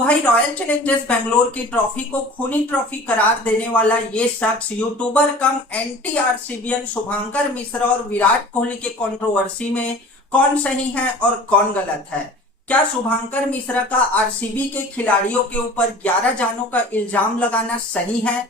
भाई royal Challengers Bangalore की trophy को खूनी ट्रॉफी करार देने वाला ये शख्स यूट्यूबर कम एंटी आरसीबीएन शुभंकर मिश्रा और विराट कोहली के कंट्रोवर्सी में कौन सही है और कौन गलत है। क्या शुभंकर मिश्रा का आरसीबी के खिलाड़ियों के ऊपर 11 जानों का इल्जाम लगाना सही है?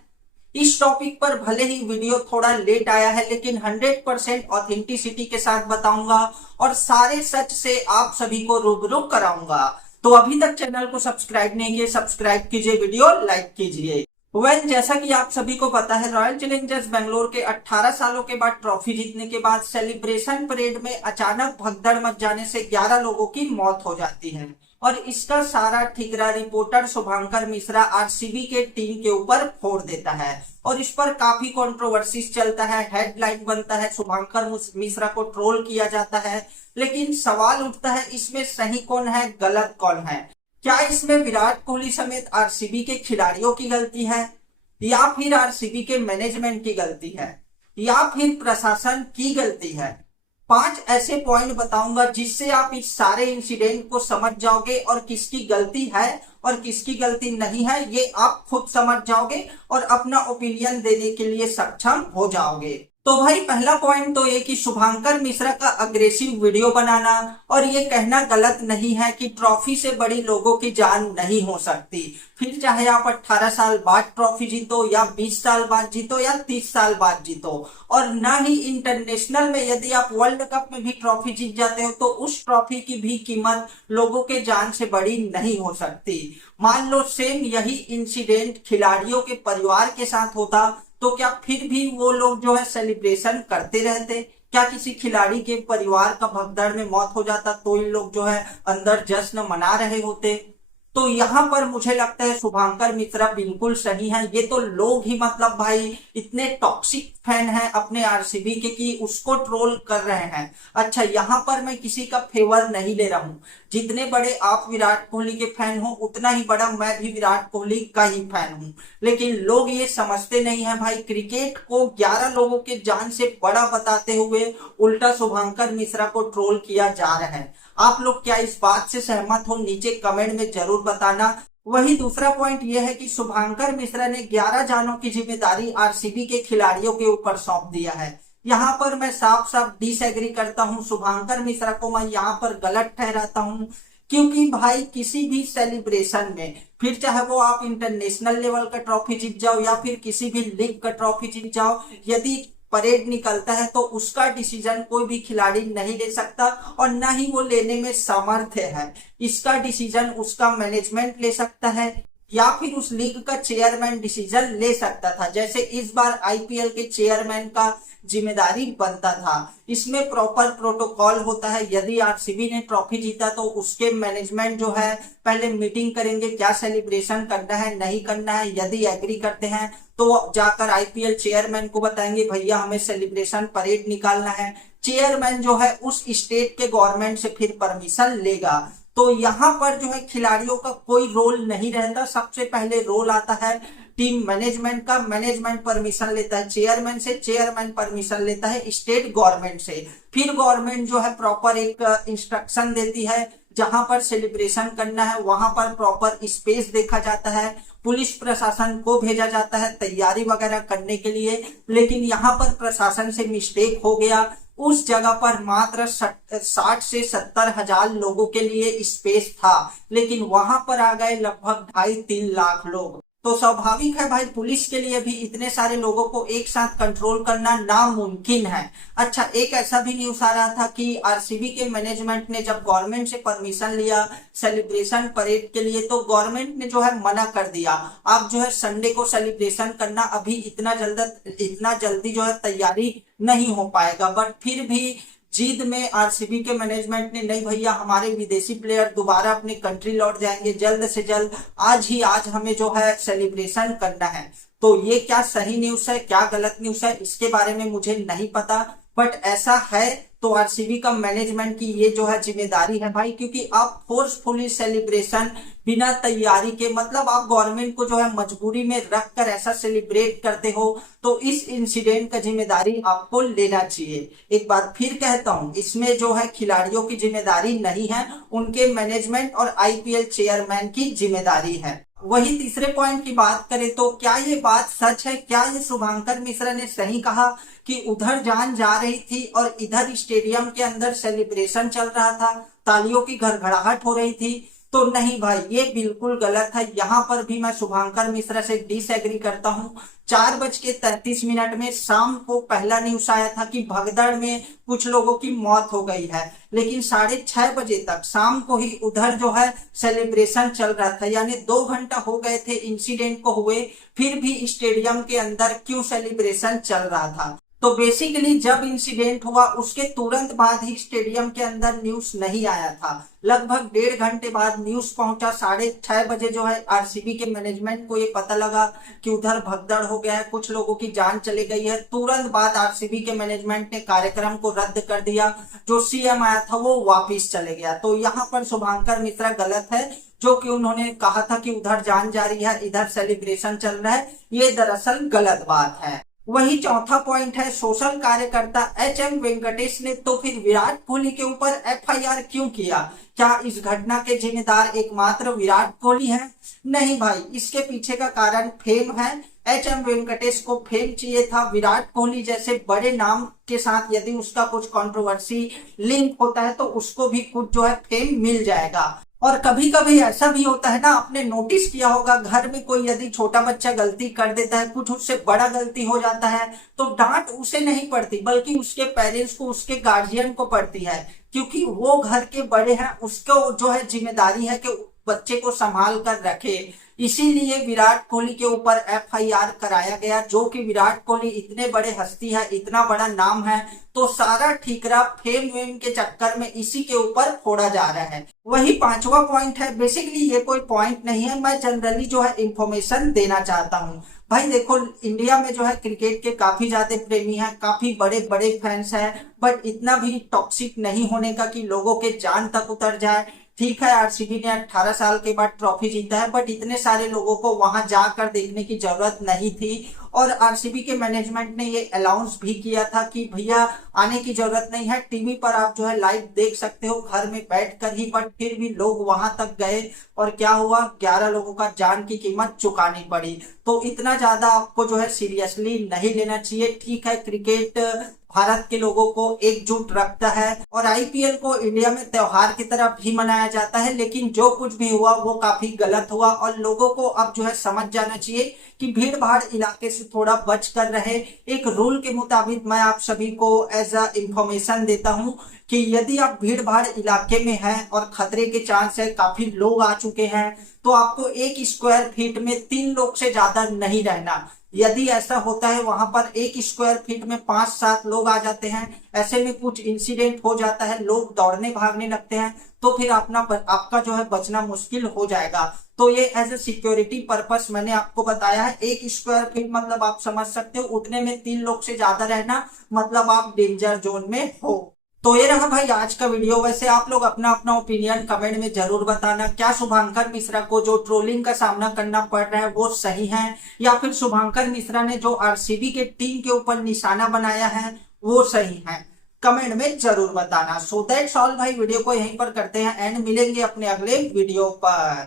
इस टॉपिक पर भले ही वीडियो थोड़ा लेट आया है, लेकिन 100% ऑथेंटिसिटी के साथ बताऊंगा और सारे सच से आप सभी को रूबरू कराऊंगा। तो अभी तक चैनल को सब्सक्राइब नहीं किए, सब्सक्राइब कीजिए, वीडियो लाइक कीजिए। जैसा कि आप सभी को पता है, रॉयल चैलेंजर्स बेंगलोर के 18 सालों के बाद ट्रॉफी जीतने के बाद सेलिब्रेशन परेड में अचानक भगदड़ मच जाने से 11 लोगों की मौत हो जाती है और इसका सारा ठिकरा रिपोर्टर शुभंकर मिश्रा आरसीबी के टीम के ऊपर फोड़ देता है और इस पर काफी कंट्रोवर्सी चलता है, हेडलाइन बनता है, शुभंकर मिश्रा को ट्रोल किया जाता है। लेकिन सवाल उठता है, इसमें सही कौन है, गलत कौन है? क्या इसमें विराट कोहली समेत आरसीबी के खिलाड़ियों की गलती है या फिर आरसीबी के मैनेजमेंट की गलती है या फिर प्रशासन की गलती है? 5 ऐसे पॉइंट बताऊंगा जिससे आप इस सारे इंसिडेंट को समझ जाओगे और किसकी गलती है और किसकी गलती नहीं है ये आप खुद समझ जाओगे और अपना ओपिनियन देने के लिए सक्षम हो जाओगे। तो भाई पहला पॉइंट तो ये कि शुभंकर मिश्रा का अग्रेसिव वीडियो बनाना और ये कहना गलत नहीं है कि ट्रॉफी से बड़ी लोगों की जान नहीं हो सकती। फिर चाहे आप 18 साल बाद ट्रॉफी जीतो या 20 साल बाद जीतो या 30 साल बाद जीतो, और ना ही इंटरनेशनल में यदि आप वर्ल्ड कप में भी ट्रॉफी जीत जाते हो तो उस ट्रॉफी की भी कीमत लोगों के जान से बड़ी नहीं हो सकती। मान लो सेम यही इंसिडेंट खिलाड़ियों के परिवार के साथ होता तो क्या फिर भी वो लोग जो है सेलिब्रेशन करते रहते? क्या किसी खिलाड़ी के परिवार का भगदड़ में मौत हो जाता तो इन लोग जो है अंदर जश्न मना रहे होते? तो यहाँ पर मुझे लगता है शुभंकर मिश्रा बिल्कुल सही है। ये तो लोग ही मतलब भाई इतने टॉक्सिक फैन हैं अपने आरसीबी के कि उसको ट्रोल कर रहे हैं। अच्छा, यहाँ पर मैं किसी का फेवर नहीं ले रहा हूँ। जितने बड़े आप विराट कोहली के फैन हो उतना ही बड़ा मैं भी विराट कोहली का ही फैन हूँ, लेकिन लोग ये समझते नहीं है भाई। क्रिकेट को 11 लोगों के जान से बड़ा बताते हुए उल्टा शुभंकर मिश्रा को ट्रोल किया जा रहा है। आप लोग क्या इस बात से सहमत हो? नीचे कमेंट में जरूर बताना। वही दूसरा पॉइंट यह है कि शुभंकर मिश्रा ने 11 जानों की जिम्मेदारी आरसीबी के खिलाड़ियों के ऊपर सौंप दिया है। यहाँ पर मैं साफ साफ डिसएग्री करता हूँ। शुभंकर मिश्रा को मैं यहाँ पर गलत ठहराता हूँ, क्योंकि भाई किसी भी सेलिब्रेशन में, फिर चाहे वो आप इंटरनेशनल लेवल का ट्रॉफी जीत जाओ या फिर किसी भी लीग का ट्रॉफी जीत जाओ, यदि परेड निकलता है तो उसका डिसीजन कोई भी खिलाड़ी नहीं ले सकता और ना ही वो लेने में सामर्थ्य है। इसका डिसीजन उसका मैनेजमेंट ले सकता है या फिर उस लीग का चेयरमैन डिसीजन ले सकता था। जैसे इस बार आईपीएल के चेयरमैन का जिम्मेदारी बनता था। इसमें प्रॉपर प्रोटोकॉल होता है। यदि आरसीबी ने ट्रॉफी जीता तो उसके मैनेजमेंट जो है पहले मीटिंग करेंगे, क्या सेलिब्रेशन करना है नहीं करना है। यदि एग्री करते हैं तो जाकर आईपीएल चेयरमैन को बताएंगे भैया हमें सेलिब्रेशन परेड निकालना है। चेयरमैन जो है उस स्टेट के गवर्नमेंट से फिर परमिशन लेगा। तो यहाँ पर जो है खिलाड़ियों का कोई रोल नहीं रहता। सबसे पहले रोल आता है टीम मैनेजमेंट का। मैनेजमेंट परमिशन लेता है चेयरमैन से, चेयरमैन परमिशन लेता है स्टेट गवर्नमेंट से, फिर गवर्नमेंट जो है प्रॉपर एक इंस्ट्रक्शन देती है। जहां पर सेलिब्रेशन करना है वहां पर प्रॉपर स्पेस देखा जाता है, पुलिस प्रशासन को भेजा जाता है तैयारी वगैरह करने के लिए। लेकिन यहाँ पर प्रशासन से मिस्टेक हो गया। उस जगह पर मात्र 60 से 70 हजार लोगों के लिए स्पेस था, लेकिन वहां पर आ गए लगभग 2.5-3 लाख लोग। तो स्वाभाविक है भाई पुलिस के लिए भी इतने सारे लोगों को एक साथ कंट्रोल करना नामुमकिन है। अच्छा, एक ऐसा भी न्यूज आ रहा था कि आरसीबी के मैनेजमेंट ने जब गवर्नमेंट से परमिशन लिया सेलिब्रेशन परेड के लिए तो गवर्नमेंट ने जो है मना कर दिया, आप जो है संडे को सेलिब्रेशन करना, अभी इतना जल्दी जो है तैयारी नहीं हो पाएगा। बट फिर भी जीत में आरसीबी के मैनेजमेंट ने नहीं भैया हमारे विदेशी प्लेयर दोबारा अपने कंट्री लौट जाएंगे जल्द से जल्द, आज हमें जो है सेलिब्रेशन करना है। तो ये क्या सही न्यूज है क्या गलत न्यूज है इसके बारे में मुझे नहीं पता, बट ऐसा है तो आरसीबी का मैनेजमेंट की ये जो है जिम्मेदारी है भाई, क्योंकि आप फोर्सफुली सेलिब्रेशन बिना तैयारी के, मतलब आप गवर्नमेंट को जो है मजबूरी में रख कर ऐसा सेलिब्रेट करते हो, तो इस इंसिडेंट का जिम्मेदारी आपको लेना चाहिए। एक बार फिर कहता हूं, इसमें जो है खिलाड़ियों की जिम्मेदारी नहीं है, उनके मैनेजमेंट और आईपीएल चेयरमैन की जिम्मेदारी है। वही तीसरे पॉइंट की बात करें तो क्या ये बात सच है, क्या ये शुभंकर मिश्रा ने सही कहा कि उधर जान जा रही थी और इधर स्टेडियम के अंदर सेलिब्रेशन चल रहा था, तालियों की घड़घड़ाहट हो रही थी? तो नहीं भाई, ये बिल्कुल गलत है। यहाँ पर भी मैं शुभंकर मिश्रा से डिसएग्री करता हूँ। 4:33 में शाम को पहला न्यूज आया था कि भगदड़ में कुछ लोगों की मौत हो गई है, लेकिन 6:30 तक शाम को ही उधर जो है सेलिब्रेशन चल रहा था, यानी 2 घंटा हो गए थे इंसिडेंट को हुए, फिर भी स्टेडियम के अंदर क्यों सेलिब्रेशन चल रहा था? तो बेसिकली जब इंसिडेंट हुआ उसके तुरंत बाद ही स्टेडियम के अंदर न्यूज नहीं आया था। लगभग 1.5 घंटे बाद न्यूज पहुंचा। 6:30 जो है आरसीबी के मैनेजमेंट को ये पता लगा कि उधर भगदड़ हो गया है, कुछ लोगों की जान चली गई है। तुरंत बाद आरसीबी के मैनेजमेंट ने कार्यक्रम को रद्द कर दिया, जो सीएम आया था वो वापिस चले गया। तो यहाँ पर शुभंकर मिश्रा गलत है, जो कि उन्होंने कहा था कि उधर जान जा रही है, इधर सेलिब्रेशन चल रहा है, ये दरअसल गलत बात है। वही चौथा पॉइंट है, सोशल कार्यकर्ता एचएम वेंकटेश ने तो फिर विराट कोहली के ऊपर एफआईआर क्यों किया? क्या इस घटना के जिम्मेदार एकमात्र विराट कोहली हैं? नहीं भाई, इसके पीछे का कारण फेम है। एचएम वेंकटेश को फेम चाहिए था। विराट कोहली जैसे बड़े नाम के साथ यदि उसका कुछ कंट्रोवर्सी लिंक होता है तो उसको भी कुछ जो है फेम मिल जाएगा। और कभी कभी ऐसा भी होता है ना, आपने नोटिस किया होगा, घर में कोई यदि छोटा बच्चा गलती कर देता है, कुछ उससे बड़ा गलती हो जाता है, तो डांट उसे नहीं पड़ती बल्कि उसके पेरेंट्स को, उसके गार्जियन को पड़ती है, क्योंकि वो घर के बड़े हैं, उसको जो है जिम्मेदारी है कि बच्चे को संभाल कर रखे। इसीलिए विराट कोहली के ऊपर एफआईआर कराया गया, जो कि विराट कोहली इतने बड़े हस्ती है, इतना बड़ा नाम है, तो सारा ठीकरा फेम वेम के चक्कर में इसी के ऊपर फोड़ा जा रहा है। वही 5वां पॉइंट है। बेसिकली ये कोई पॉइंट नहीं है, मैं जनरली जो है इंफॉर्मेशन देना चाहता हूँ। भाई देखो, इंडिया में जो है क्रिकेट के काफी ज्यादा प्रेमी हैं, काफी बड़े बड़े फैंस हैं, बट इतना भी टॉक्सिक नहीं होने का कि लोगों के जान तक उतर जाए। ठीक है, आरसीबी ने 18 साल के बाद ट्रॉफी जीता है, बट इतने सारे लोगों को वहां जाकर देखने की जरूरत नहीं थी। और आरसीबी के मैनेजमेंट ने ये अनाउंस भी किया था कि भैया आने की जरूरत नहीं है, टीवी पर आप जो है लाइव देख सकते हो घर में बैठकर ही। बट फिर भी लोग वहां तक गए और क्या हुआ, 11 लोगों का जान की कीमत चुकानी पड़ी। तो इतना ज्यादा आपको जो है सीरियसली नहीं लेना चाहिए। ठीक है, क्रिकेट भारत के लोगों को एकजुट रखता है और आईपीएल को इंडिया में त्योहार की तरह भी मनाया जाता है, लेकिन जो कुछ भी हुआ वो काफी गलत हुआ और लोगों को अब जो है समझ जाना चाहिए कि भीड़ भाड़ इलाके से थोड़ा बच कर रहे। एक रूल के मुताबिक मैं आप सभी को एज अ इंफॉर्मेशन देता हूं कि यदि आप भीड़ भाड़ इलाके में हैं और खतरे के चांस है, काफी लोग आ चुके हैं, तो आपको 1 स्क्वायर फीट में 3 लोग से ज्यादा नहीं रहना। यदि ऐसा होता है वहां पर 1 स्क्वायर फीट में 5-7 लोग आ जाते हैं, ऐसे में कुछ इंसिडेंट हो जाता है, लोग दौड़ने भागने लगते हैं, तो फिर आपका जो है बचना मुश्किल हो जाएगा। तो ये एज ए सिक्योरिटी पर्पस मैंने आपको बताया है। 1 स्क्वायर फीट मतलब आप समझ सकते हो, उतने में 3 लोग से ज्यादा रहना मतलब आप डेंजर जोन में हो। तो ये रहा भाई आज का वीडियो। वैसे आप लोग अपना अपना ओपिनियन कमेंट में जरूर बताना, क्या शुभंकर मिश्रा को जो ट्रोलिंग का सामना करना पड़ रहा है वो सही है, या फिर शुभंकर मिश्रा ने जो आरसीबी के टीम के ऊपर निशाना बनाया है वो सही है? कमेंट में जरूर बताना। सो दैट्स ऑल भाई, वीडियो को यहीं पर करते हैं एंड मिलेंगे अपने अगले वीडियो पर।